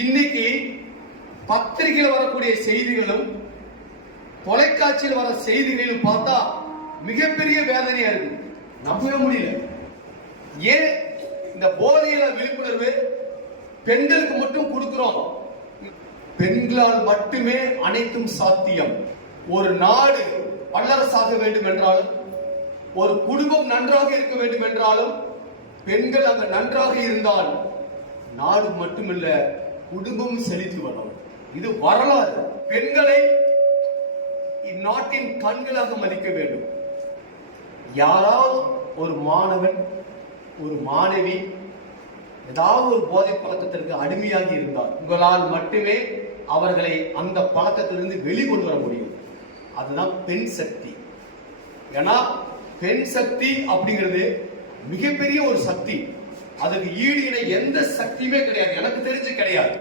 இன்னைக்கு பத்திரிகையில் வரக்கூடிய செய்திகளும் தொலைக்காட்சியில் வர செய்திகளும் பார்த்தா மிகப்பெரிய வேதனையா இருக்கு. நம்பவே முடியல. ஏன் இந்த போதையில விழிப்புணர்வு பெண்களுக்கு மட்டும் கொடுக்கிறோம்? பெண்களால் மட்டுமே அனைத்தும் சாத்தியம். ஒரு நாடு வல்லரசாக வேண்டும் என்றாலும், ஒரு குடும்பம் நன்றாக இருக்க வேண்டும் என்றாலும், பெண்கள் அங்க நன்றாக இருந்தால் நாடு மட்டுமல்ல குடும்பம் செழித்து வரும். இது வரலாறு. பெண்களை இந்நாட்டின் கண்களாக மதிக்க வேண்டும். யாராவது ஒரு மாணவன், ஒரு மாணவி ஏதாவது ஒரு போதை பழக்கத்திற்கு அடிமையாகி இருந்தால் உங்களால் மட்டுமே அவர்களை அந்த பழக்கத்திலிருந்து வெளிக்கொண்டு வர முடியும். அதுதான் பெண் சக்தி. ஏன்னா பெண் சக்தி அப்படிங்கிறது மிகப்பெரிய ஒரு சக்தி. அதுக்கு ஈடு இணை எந்த சக்தியுமே கிடையாது, எனக்கு தெரிஞ்சு கிடையாது.